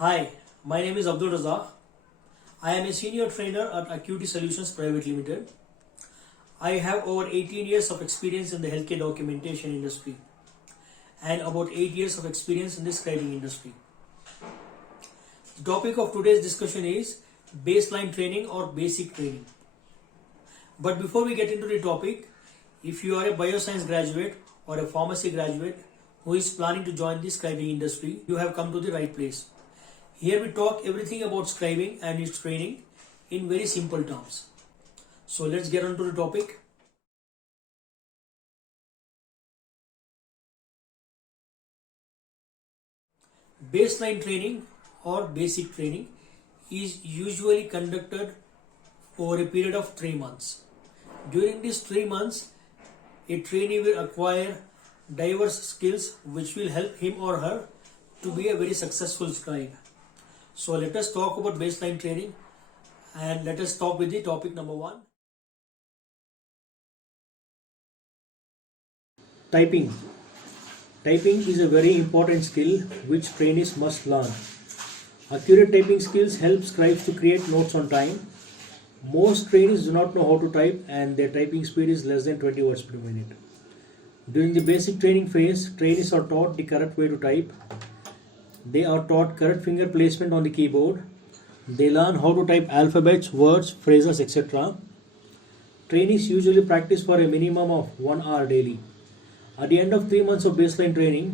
Hi, my name is Abdul Razak. I am a senior trainer at Acuity Solutions Private Limited. I have over 18 years of experience in the healthcare documentation industry and about 8 years of experience in the scribing industry. The topic of today's discussion is baseline training or basic training. But before we get into the topic, if you are a bioscience graduate or a pharmacy graduate who is planning to join the scribing industry, you have come to the right place. Here we talk everything about scribing and its training in very simple terms. So let's get on to the topic. Baseline training or basic training is usually conducted over a period of 3 months. During these 3 months, a trainee will acquire diverse skills which will help him or her to be a very successful scribe. So let us talk about baseline training and let us start with the topic number 1. Typing. Typing is a very important skill which trainees must learn. Accurate typing skills help scribes to create notes on time. Most trainees do not know how to type and their typing speed is less than 20 words per minute. During the basic training phase, trainees are taught the correct way to type. They are taught correct finger placement on the keyboard. They learn how to type alphabets, words, phrases, etc. Trainees usually practice for a minimum of 1 hour daily. At the end of 3 months of baseline training,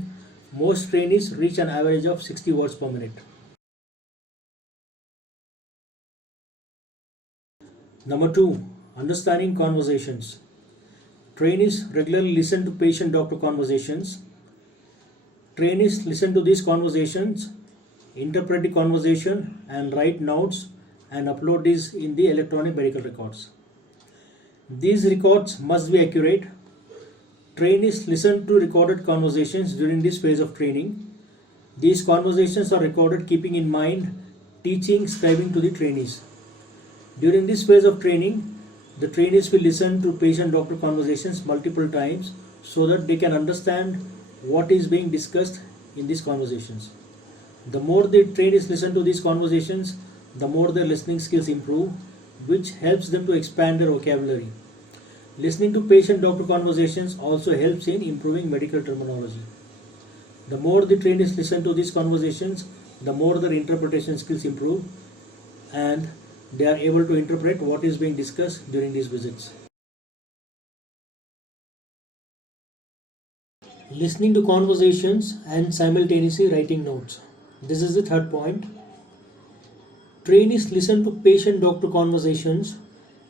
most trainees reach an average of 60 words per minute. Number 2. Understanding conversations. Trainees regularly listen to patient-doctor conversations. Trainees listen to these conversations, interpret the conversation and write notes and upload these in the electronic medical records. These records must be accurate. Trainees listen to recorded conversations during this phase of training. These conversations are recorded keeping in mind teaching scribing to the trainees. During this phase of training, the trainees will listen to patient-doctor conversations multiple times so that they can understand what is being discussed in these conversations. The more the trainees listen to these conversations, the more their listening skills improve, which helps them to expand their vocabulary. Listening to patient-doctor conversations also helps in improving medical terminology. The more the trainees listen to these conversations, the more their interpretation skills improve and they are able to interpret what is being discussed during these visits. Listening to conversations and simultaneously writing notes. This is the third point. Trainees listen to patient-doctor conversations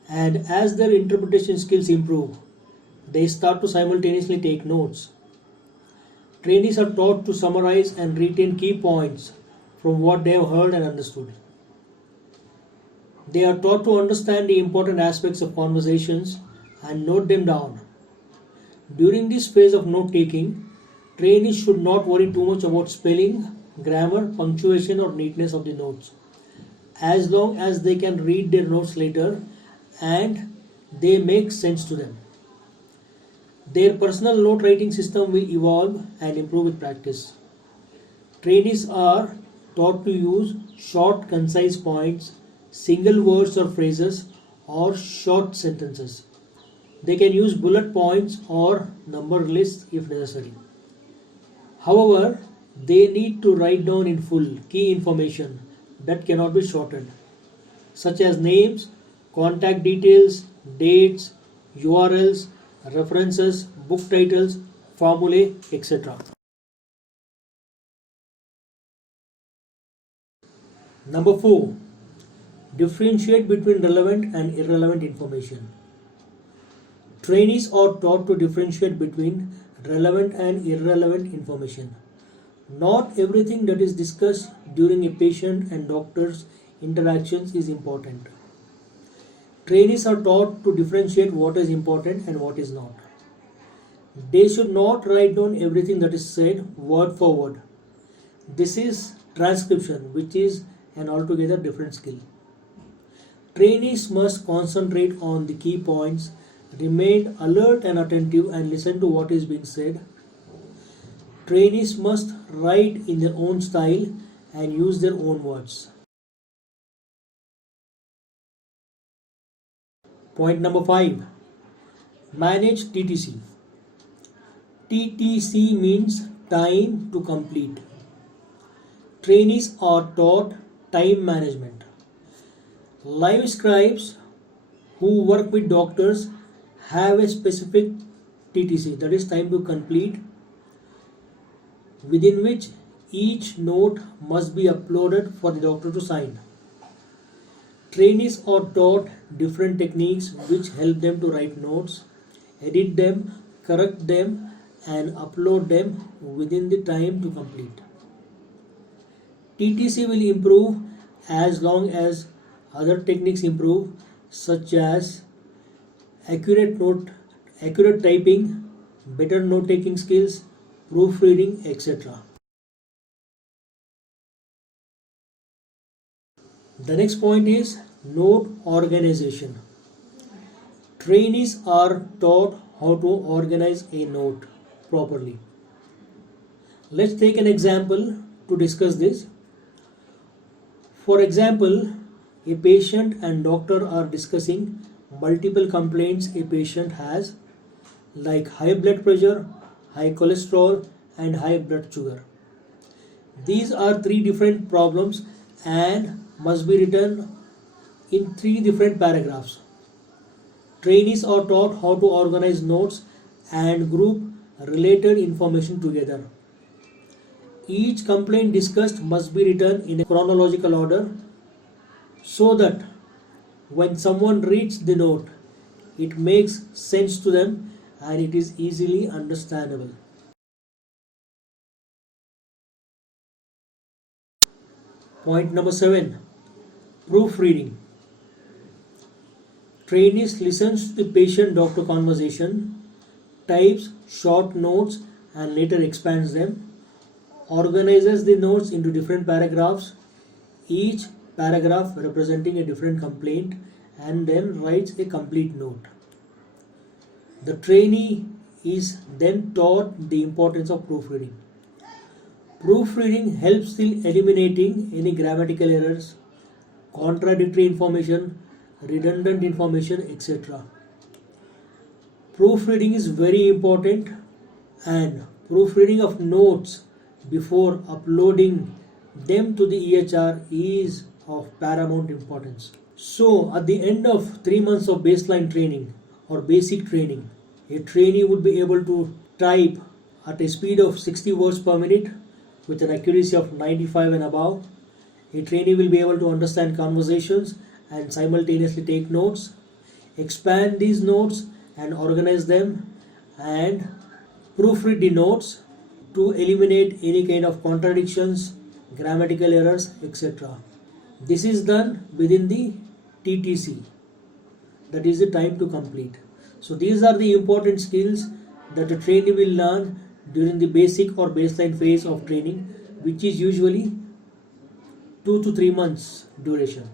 and as their interpretation skills improve, they start to simultaneously take notes. Trainees are taught to summarize and retain key points from what they have heard and understood. They are taught to understand the important aspects of conversations and note them down. During this phase of note-taking, trainees should not worry too much about spelling, grammar, punctuation or neatness of the notes, as long as they can read their notes later and they make sense to them. Their personal note writing system will evolve and improve with practice. Trainees are taught to use short, concise points, single words or phrases, or short sentences. They can use bullet points or number lists if necessary. However, they need to write down in full key information that cannot be shortened, such as names, contact details, dates, URLs, references, book titles, formulae, etc. Number 4. Differentiate between relevant and irrelevant information. Trainees are taught to differentiate between relevant and irrelevant information. Not everything that is discussed during a patient and doctor's interactions is important. Trainees are taught to differentiate what is important and what is not. They should not write down everything that is said word for word. This is transcription, which is an altogether different skill. Trainees must concentrate on the key points, remain alert and attentive and listen to what is being said. Trainees must write in their own style and use their own words. Point number 5. Manage TTC. TTC means time to complete. Trainees are taught time management. Live scribes who work with doctors have a specific TTC, that is time to complete, within which each note must be uploaded for the doctor to sign. Trainees are taught different techniques which help them to write notes, edit them, correct them, and upload them within the time to complete. TTC will improve as long as other techniques improve, such as accurate typing, better note taking skills, proofreading, etc. The next point is note organization. Trainees are taught how to organize a note properly. Let's take an example to discuss this. For example, a patient and doctor are discussing multiple complaints a patient has, like high blood pressure, high cholesterol, and high blood sugar. These are 3 different problems and must be written in 3 different paragraphs. Trainees are taught how to organize notes and group related information together. Each complaint discussed must be written in a chronological order so that when someone reads the note, it makes sense to them and it is easily understandable. Point number 7. Proofreading. Trainees listens to the patient-doctor conversation, types short notes and later expands them, organizes the notes into different paragraphs, each paragraph representing a different complaint, and then writes a complete note. The trainee is then taught the importance of proofreading. Proofreading helps in eliminating any grammatical errors, contradictory information, redundant information, etc. Proofreading is very important, and proofreading of notes before uploading them to the EHR is of paramount importance. So, at the end of 3 months of baseline training or basic training, a trainee would be able to type at a speed of 60 words per minute with an accuracy of 95 and above. A trainee will be able to understand conversations and simultaneously take notes, expand these notes and organize them, and proofread the notes to eliminate any kind of contradictions, grammatical errors, etc. This is done within the TTC, that is the time to complete. So these are the important skills that a trainee will learn during the basic or baseline phase of training, which is usually 2 to 3 months duration.